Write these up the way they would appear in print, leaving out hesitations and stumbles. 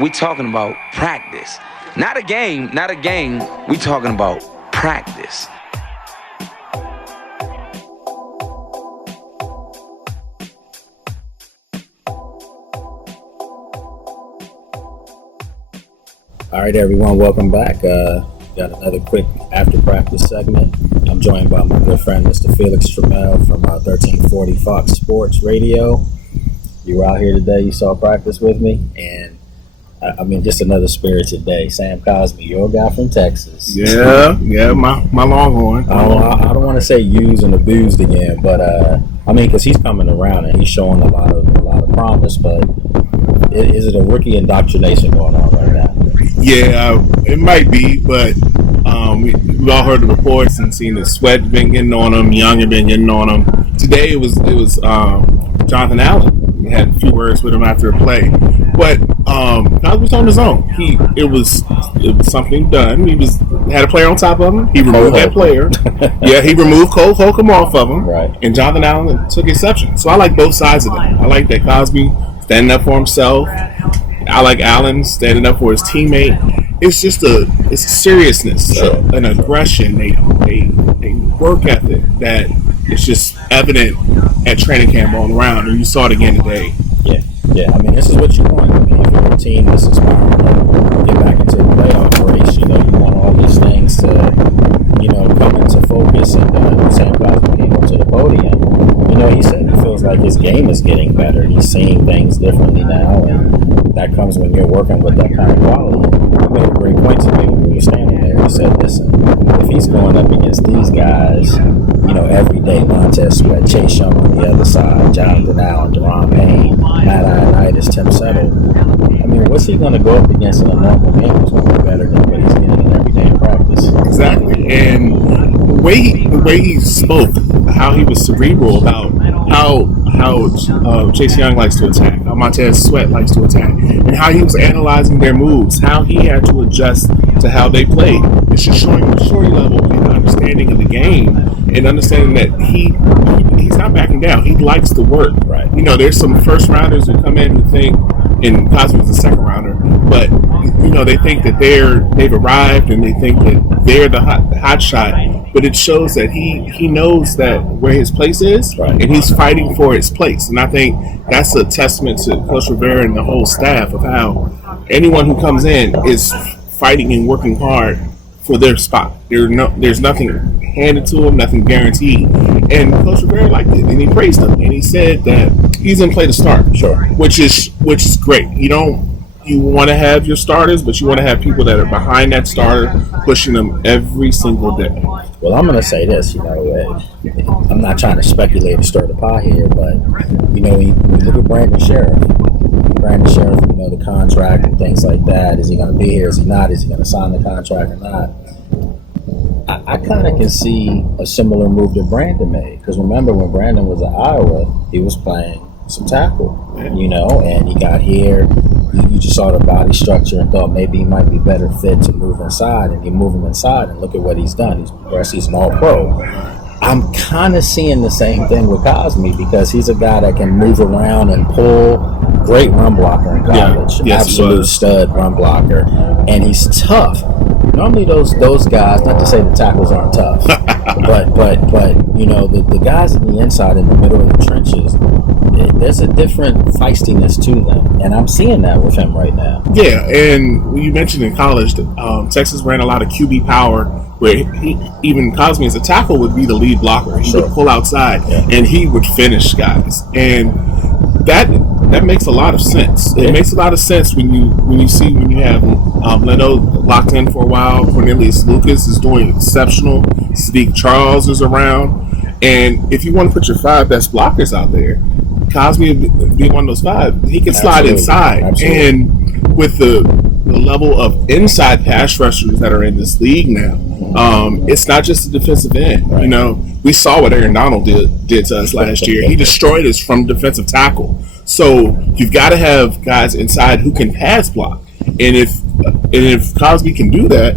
we talking about practice. Not a game. We talking about practice. All right, everyone, welcome back. Got another quick after practice segment. I'm joined by my good friend, Mr. Felix Trammell from 1340 Fox Sports Radio. You were out here today, you saw practice with me, and just another spirited day. Sam Cosby, your guy from Texas. Yeah, my Longhorn. I don't want to say used and abused again, but because he's coming around and he's showing a lot of promise. But is it a rookie indoctrination going on right now? Yeah, it might be, but we've all heard the reports and seen the Sweat been getting on him, Young had been getting on him. Today it was Jonathan Allen. We had a few words with him after a play, but Cosby was on his own. It was something done. He had a player on top of him. He removed that player. Yeah, he removed Cole Holcomb off of him, right? And Jonathan Allen took exception. So I like both sides of that. I like that Cosby standing up for himself. I like Allen standing up for his teammate. It's just a seriousness, an aggression, a work ethic that is just evident at training camp all around, and you saw it again today. Yeah. This is what you want. If you're a team that's aspiring to get back into the playoff race, you want all these things to, come into focus. And Sam Cosby came up to the podium. He said he feels like his game is getting better. He's seeing things differently now, and that comes when you're working with that kind of quality. You made a great point to me when we were standing there. You said, listen, if he's going up against these guys, every day, Montez Sweat, Chase Young on the other side, Jonathan Allen, Deron Payne, Matt Ioannidis, Tim Settle. What's he going to go up against in a normal game? It's going to be better than what he's getting in every day in practice. Exactly, and the way he spoke, how he was cerebral about how Chase Young likes to attack, how Montez Sweat likes to attack, and how he was analyzing their moves, how he had to adjust to how they played. It's just showing maturity level and understanding of the game, and understanding that he's not backing down. He likes to work. Right. There's some first rounders who come in who think, and Cosby was a second rounder, but they think that they've arrived and they think that they're the hot shot. But it shows that he knows that where his place is, right, and he's fighting for his place. And I think that's a testament to Coach Rivera and the whole staff of how anyone who comes in is fighting and working hard for their spot. There's nothing handed to him, nothing guaranteed. And Coach Rivera liked it, and he praised him, and he said that he's in play to start, sure, which is great. You want to have your starters, but you want to have people that are behind that starter, pushing them every single day. Well, I'm going to say this, I'm not trying to speculate or stir the pot here, but, when you look at Brandon Sheriff, the contract and things like that, is he going to be here, is he not, is he going to sign the contract or not? I kind of can see a similar move that Brandon made, because remember when Brandon was at Iowa, he was playing some tackle, and he got here. You just saw the body structure and thought maybe he might be better fit to move inside, and you move him inside, and look at what he's done. He's progressed. He's an all-pro. I'm kind of seeing the same thing with Cosby, because he's a guy that can move around and pull. Great run blocker in college, absolute stud run blocker, and he's tough. Normally those guys, not to say the tackles aren't tough, but the guys in the inside, in the middle of the trenches, there's a different feistiness to them, and I'm seeing that with him right now. Yeah, and you mentioned in college, Texas ran a lot of QB power, where even Cosby as a tackle would be the lead blocker. He would pull outside, and he would finish guys, and that makes a lot of sense. It makes a lot of sense when you have Leno locked in for a while. Cornelius Lucas is doing exceptional. Sadiq Charles is around, and if you want to put your 5 best blockers out there, Cosby would be one of those 5. He can slide inside, and with the level of inside pass rushers that are in this league now, it's not just the defensive end. Right. We saw what Aaron Donald did to us last year. He destroyed us from defensive tackle. So you've got to have guys inside who can pass block, and if Cosby can do that,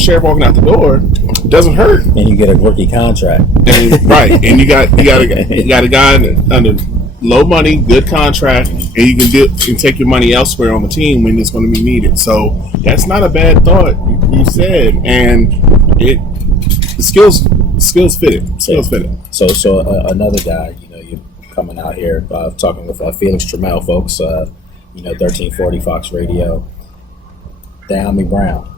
Sheriff walking out the door doesn't hurt, and you get a rookie contract. And, right, and you got a guy under low money, good contract, and you can take your money elsewhere on the team when it's going to be needed. So that's not a bad thought, you said, and the skills fit it. Skills fit it. So another guy, you're coming out here talking with Felix Trammell, folks. 1340 Fox Radio. Diami Brown.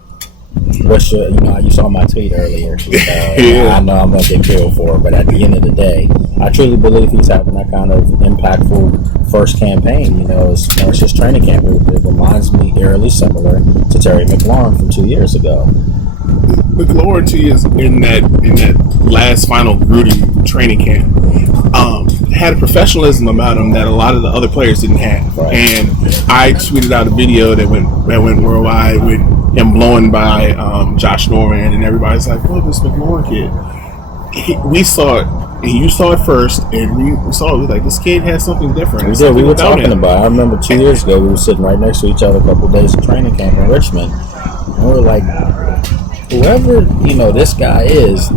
What's your, you saw my tweet earlier. I know I'm gonna get killed for it, but at the end of the day, I truly believe he's having that kind of impactful first campaign. It's just training camp. It reminds me eerily similar to Terry McLaurin from 2 years ago. McLaurin too is in that last final Gruden training camp. Had a professionalism about him that a lot of the other players didn't have. Right. And I tweeted out a video that went worldwide with him blowing by Josh Norman, and everybody's like, "Oh, this McLaurin kid." We saw it, and you saw it first, and we saw it. Like, this kid has something different. We were talking about it. I remember 2 years ago we were sitting right next to each other a couple of days of training camp in Richmond, and we were like, whoever this guy is.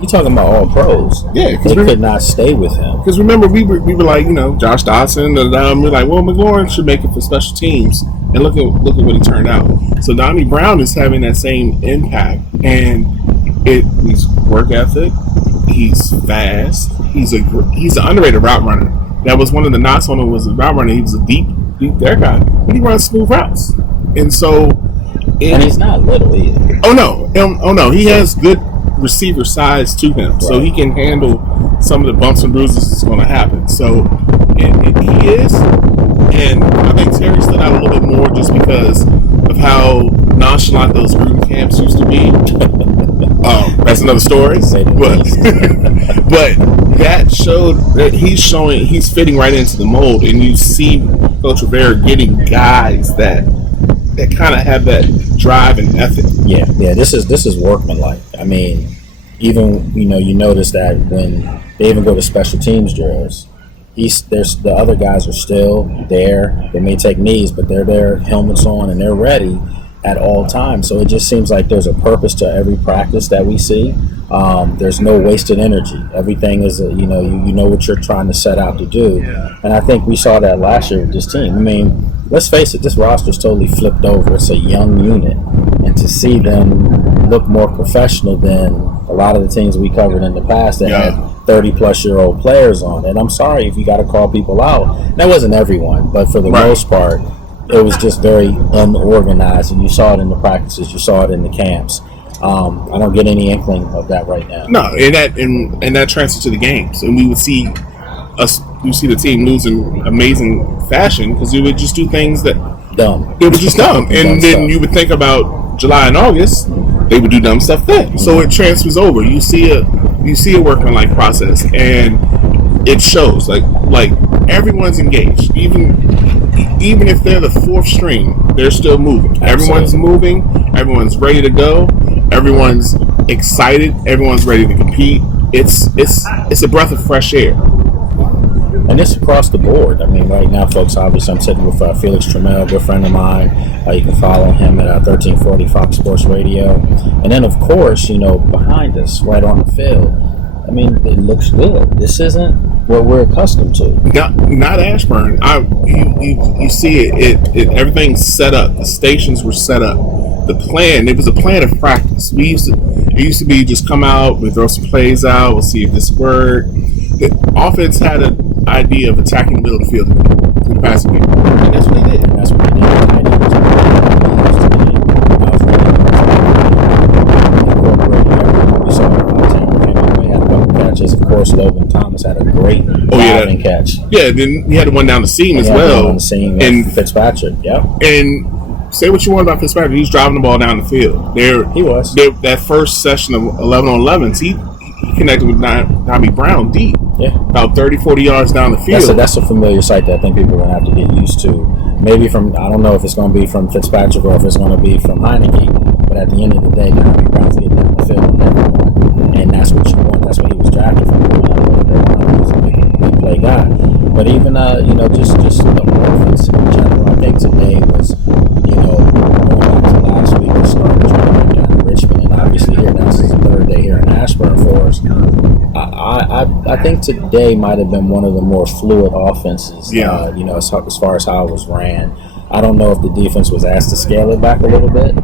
You talking about all pros? Yeah, they could not stay with him. Because remember, we were like, Josh Dotson. We're like, well, McLaurin should make it for special teams, and look at what he turned out. So Diami Brown is having that same impact, and he's work ethic. He's fast. He's an underrated route runner. That was one of the knocks on him, was a route runner. He was a deep there guy, but he runs smooth routes, and so. And he's not little either. Oh no, he has good receiver size to him, right. So he can handle some of the bumps and bruises that's going to happen. So, and he is, and I think Terry stood out a little bit more just because of how nonchalant those Gruden camps used to be. That's another story, but that showed that he's fitting right into the mold, and you see Coach Rivera getting guys that kind of have that drive and ethic. Yeah. This is workmanlike. I mean, even you notice that when they even go to special teams drills, the other guys are still there. They may take knees, but they're there, helmets on, and they're ready at all times. So it just seems like there's a purpose to every practice that we see. There's no wasted energy. Everything is, you know what you're trying to set out to do. Yeah. And I think we saw that last year with this team. I mean, let's face it, this roster's totally flipped over. It's a young unit. And to see them look more professional than a lot of the teams we covered in the past that had 30-plus-year-old players on. And I'm sorry if you got to call people out. That wasn't everyone, but for the most part, it was just very unorganized. And you saw it in the practices. You saw it in the camps. I don't get any inkling of that right now. No, and that transfers to the games. And we would see the team lose in amazing fashion because they would just do things that dumb. They were just dumb. And then you would think about July and August, they would do dumb stuff then. Mm-hmm. So it transfers over. You see a workmanlike process, and it shows. Like everyone's engaged. Even if they're the fourth string, they're still moving. Absolutely. Everyone's moving. Everyone's ready to go. Everyone's excited. Everyone's ready to compete. It's a breath of fresh air. And it's across the board. I mean, right now, folks, obviously I'm sitting with Felix Trammell, a good friend of mine. You can follow him at 1340 Fox Sports Radio. And then, of course, behind us, right on the field, I mean, it looks good. This isn't what we're accustomed to. Not Ashburn. You see it. Everything's set up. The stations were set up. The plan. It was a plan of practice. It used to be just come out, we throw some plays out, we'll see if this works. The offense had an idea of attacking the middle of the field to the passing game, and that's what they did. We saw had a couple catches. Of course, Logan Thomas had a great diving catch. Yeah, then he had one down the seam as well. On the seam, and Fitzpatrick. Yeah, and. Say what you want about Fitzpatrick. He's driving the ball down the field. He was. That first session of 11-on-11s, he connected with Diami Brown deep. Yeah. About 30, 40 yards down the field. That's a familiar sight that I think people are going to have to get used to. Maybe I don't know if it's going to be from Fitzpatrick or if it's going to be from Heineke. But at the end of the day, Diami Brown's getting down the field with everyone. And that's what you want. That's what he was drafted from. He was a big play guy. But even, just the offense in general, I think today was, going back to last week, we started training down in Richmond, and obviously here now, this is the third day here in Ashburn for us. I think today might have been one of the more fluid offenses. Yeah. As far as how it was ran. I don't know if the defense was asked to scale it back a little bit.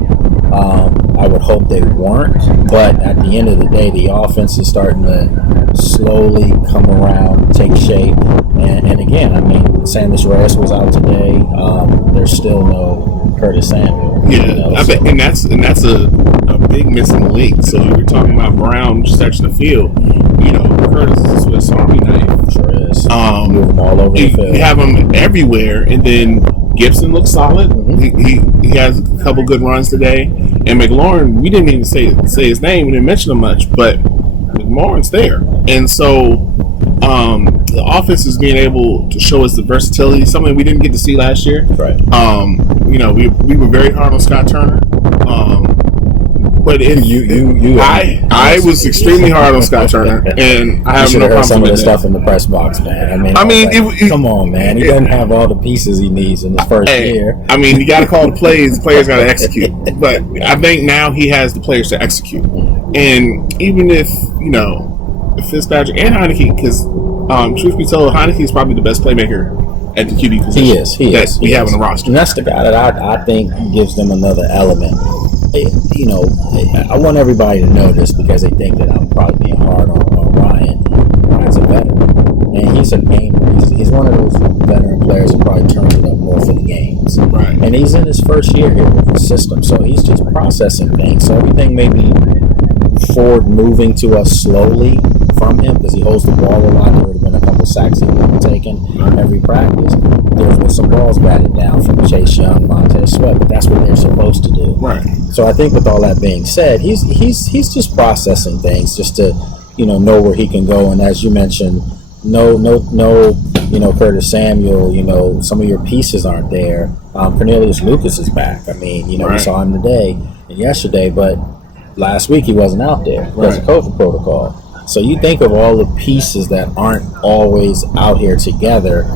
I would hope they weren't, but at the end of the day, the offense is starting to slowly come around, take shape. And again, I mean, Samus Reyes was out today. There's still no Curtis Samuel. Yeah, and that's a big missing link. So you were talking about Brown stretching the field. Curtis is a Swiss Army knife. Sure is. Move them all over the field. You have him everywhere, and then Gibson looks solid. Mm-hmm. He has a couple good runs today. And McLaurin, we didn't even say his name. We didn't mention him much, but McLaurin's there. And so the offense is being able to show us the versatility, something we didn't get to see last year. Right. We were very hard on Scott Turner. But I was extremely hard on Scott Turner, and I have no problem some of with the stuff in the press box, man. Come on, man. He doesn't have all the pieces he needs in his first year. I mean, you got to call the plays. The players got to execute. But I think now he has the players to execute. And even if Fitzpatrick and Heineke, because truth be told, Heineke is probably the best playmaker at the QB position. He is. We have on the roster. And that's the guy that I think gives them another element. I want everybody to know this because they think that I'm probably being hard on Ryan. Ryan's a veteran, and he's a gamer. He's one of those veteran players who probably turns it up more for the games. Right. And he's in his first year here with the system, so he's just processing things. So everything may be forward moving to us slowly from him because he holds the ball a lot. There would have been a couple sacks he would have taken every practice. There's been some balls batted down from Chase Young, Montez Sweat, but that's what they're supposed to do. Right. So I think with all that being said, he's just processing things just to know where he can go. And as you mentioned, no Curtis Samuel. Some of your pieces aren't there. Cornelius Lucas is back. I mean, we saw him today and yesterday, but last week he wasn't out there because of COVID protocol. So you think of all the pieces that aren't always out here together.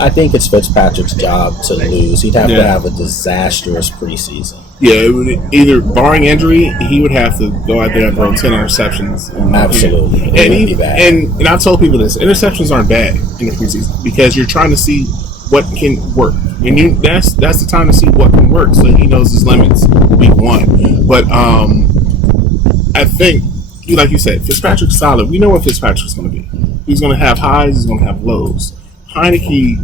I think it's Fitzpatrick's job to lose. He'd have to have a disastrous preseason. Yeah, it would either barring injury, he would have to go out there and throw 10 interceptions. Absolutely, and I told people this: interceptions aren't bad in the preseason because you're trying to see what can work, and that's the time to see what can work. So he knows his limits week one. But I think, like you said, Fitzpatrick's solid. We know what Fitzpatrick's going to be. He's going to have highs. He's going to have lows. Heineke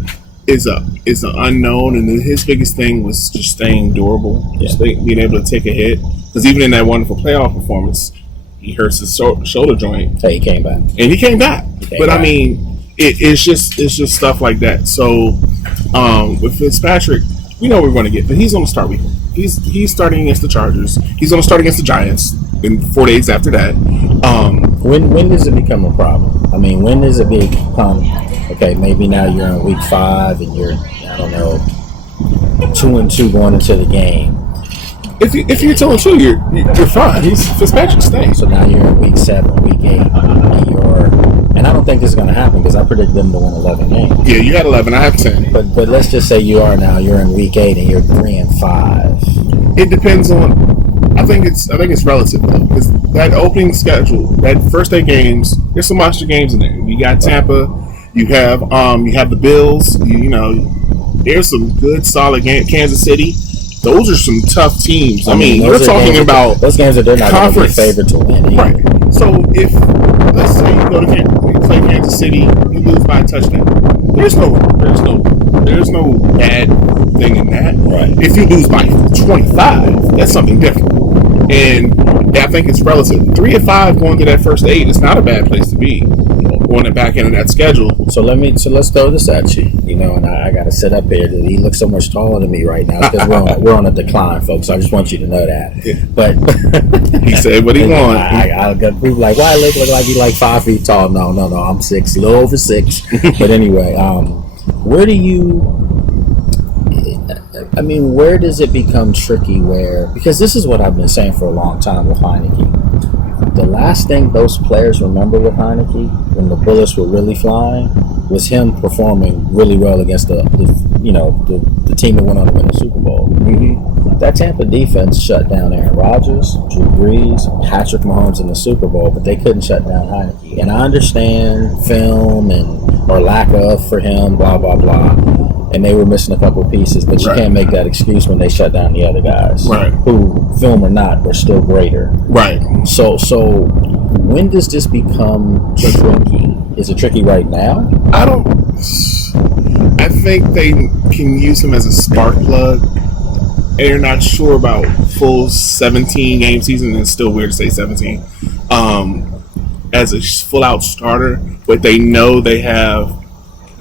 is an unknown, and his biggest thing was just staying durable, being able to take a hit. Because even in that wonderful playoff performance, he hurts his shoulder joint. So he came back, I mean, it's just stuff like that. So with Fitzpatrick, we know what we're going to get, but he's going to start week. He's starting against the Chargers. He's going to start against the Giants in 4 days after that. When does it become a problem? I mean, when does it become okay? Maybe now you're in week 5 and you're 2-2 going into the game. If you're 2-2, you're fine. Fitzpatrick staying. So now you're in week 7, week 8, and I don't think this is going to happen because I predict them to win 11 games. Yeah, you had 11. I have 10. But let's just say you're in week 8 and you're 3-5. It depends on. I think it's relative though, because that opening schedule, that first 8 games, there's some monster games in there. You got Tampa, you have the Bills. There's some good solid games. Kansas City. Those are some tough teams. I mean, we're talking about those games that they're not going to be favored to win. Right. So if let's say you play Kansas City, you lose by a touchdown. There's no bad thing in that. Right. If you lose by 25, that's something different. And I think it's relative. 3-5 going to that first 8 is not a bad place to be on the back end of that schedule. So let's throw this at you. And I got to sit up here. He looks so much taller than me right now because we're on a decline, folks. So I just want you to know that. Yeah. But he said what he wanted. I got people like, why look like he's like 5 feet tall? No, I'm 6, a little over 6. But anyway, where does it become tricky because this is what I've been saying for a long time with Heineke. The last thing those players remember with Heineke, when the bullets were really flying, was him performing really well against the team that went on to win the Super Bowl. Mm-hmm. That Tampa defense shut down Aaron Rodgers, Drew Brees, Patrick Mahomes in the Super Bowl, but they couldn't shut down Heineke. And I understand film or lack of for him, blah, blah, blah. And they were missing a couple of pieces, but you can't make that excuse when they shut down the other guys, who, film or not, were still greater. Right. So when does this become tricky? Is it tricky right now? I think they can use him as a spark plug. And you're not sure about full 17 game season, and it's still weird to say 17, as a full out starter, but they know they have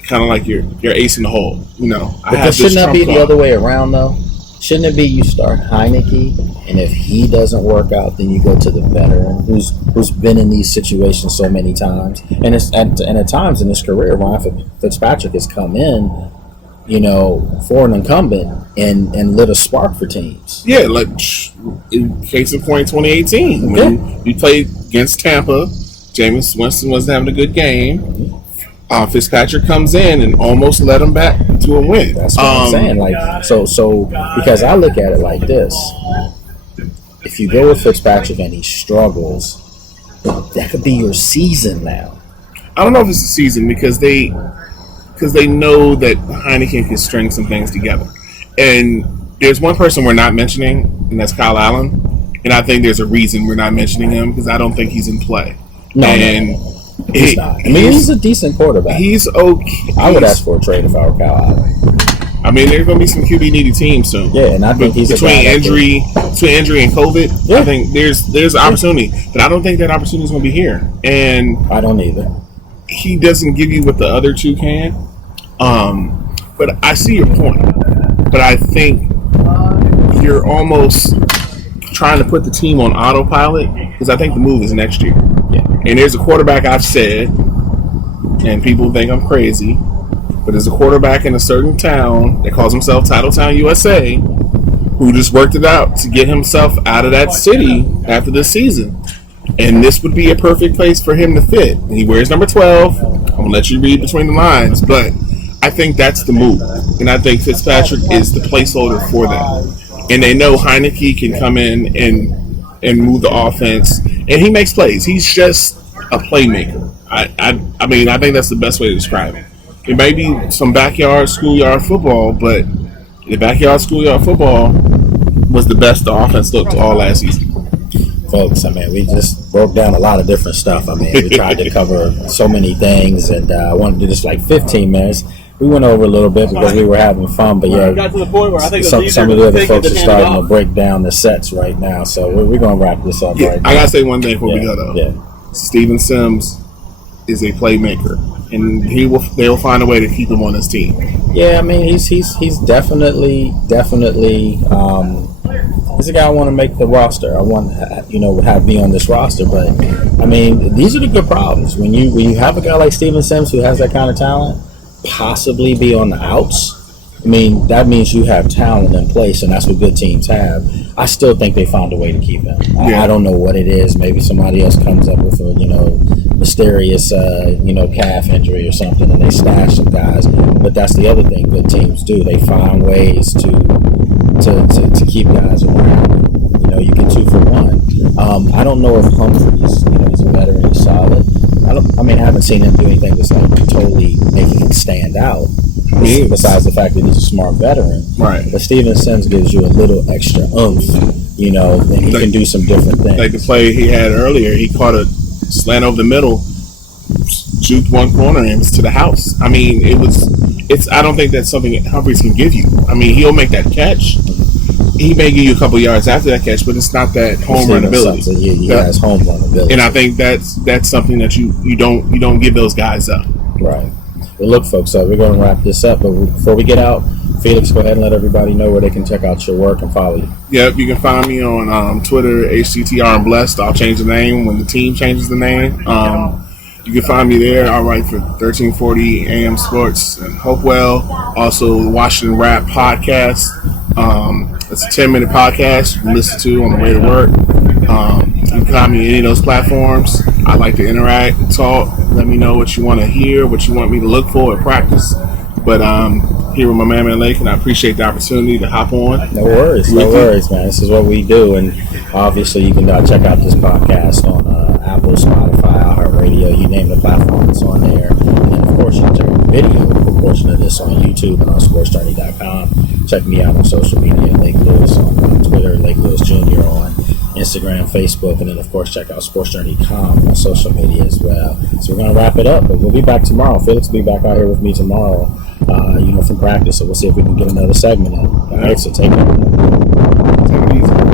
kind of like your ace in the hole, But shouldn't that be the other way around though? Shouldn't it be you start Heineke, and if he doesn't work out, then you go to the veteran who's been in these situations so many times, and at times in his career, Ryan Fitzpatrick has come in, for an incumbent and lit a spark for teams. Yeah, like in case in point, 2018 when we played against Tampa, Jameis Winston wasn't having a good game. Fitzpatrick comes in and almost led him back to a win. That's what I'm saying. Like, so because I look at it like this: if you go with Fitzpatrick and he struggles, that could be your season now. I don't know if it's a season because they know that Heineken can string some things together. And there's one person we're not mentioning, and that's Kyle Allen. And I think there's a reason we're not mentioning him because I don't think he's in play. No. He's not. I mean, he's a decent quarterback. He's okay. I would ask for a trade if I were Kyle Allen. I mean, there's going to be some QB needy teams soon. Yeah, and I think he's between injury and COVID. Yeah. I think there's opportunity, but I don't think that opportunity is going to be here. And I don't either. He doesn't give you what the other two can. But I see your point. But I think you're almost trying to put the team on autopilot because I think the move is next year. Yeah. And there's a quarterback I've said, and people think I'm crazy, but there's a quarterback in a certain town that calls himself Titletown USA who just worked it out to get himself out of that city after this season. And this would be a perfect place for him to fit. And he wears number 12. I'm going to let you read between the lines, but I think that's the move. And I think Fitzpatrick is the placeholder for that. And they know Heineke can come in and move the offense. And he makes plays. He's just a playmaker. I mean, I think that's the best way to describe it. It may be some backyard, schoolyard football, but the backyard, schoolyard football was the best the offense looked all last season. Folks, I mean, we just broke down a lot of different stuff. I mean, we tried to cover so many things, and I wanted to do this like 15 minutes. We went over a little bit because we were having fun, but yeah, got to the point where I think some of the other folks are starting to break down the sets right now. So we're going to wrap this up right now. I got to say one thing before we go, though. Yeah. Steven Sims is a playmaker, and they will find a way to keep him on his team. Yeah, I mean, he's definitely he's a guy I want to make the roster. I want have be on this roster. But I mean, these are the good problems when you have a guy like Steven Sims who has that kind of talent, possibly be on the outs. I mean, that means you have talent in place, and that's what good teams have. I still think they found a way to keep him. I don't know what it is. Maybe somebody else comes up with a mysterious calf injury or something, and they stash some guys. But that's the other thing good teams do. They find ways to keep guys around. You get 2 for 1. I don't know if Humphries, he's a veteran, he's solid. I haven't seen him do anything that's like totally making him stand out. Besides the fact that he's a smart veteran. Right. But Steven Sims gives you a little extra oomph, and he can do some different things. Like the play he had earlier, he caught a slant over the middle, juked one corner, and it was to the house. I mean, I don't think that's something Humphries can give you. I mean, he'll make that catch. He may give you a couple yards after that catch, but it's not that home run ability. He has home run ability. And I think that's something that you don't give those guys up. Right. Well, look, folks, we're going to wrap this up. But before we get out, Felix, go ahead and let everybody know where they can check out your work and follow you. Yep, you can find me on Twitter, HCTR and Blessed. I'll change the name when the team changes the name. You can find me there. I write for 1340 AM Sports and Hopewell. Also, the Washington Rap Podcast. It's a 10-minute podcast you can listen to on the way to work. You can find me on any of those platforms. I like to interact and talk. Let me know what you want to hear, what you want me to look for at practice. But here with my man Lake, and I appreciate the opportunity to hop on. No worries, man. This is what we do, and obviously you can check out this podcast on Apple, Spotify, iHeartRadio, you name the platform, it's on there. And then, of course, you can check out the video portion of this on YouTube and on sportsjourney.com. Check me out on social media, Lake Lewis on Twitter, Lake Lewis Jr. on Instagram, Facebook, and then, of course, check out sportsjourney.com on social media as well. So we're going to wrap it up, but we'll be back tomorrow. Felix will be back out here with me tomorrow, from practice, so we'll see if we can get another segment in. All right, so take it easy.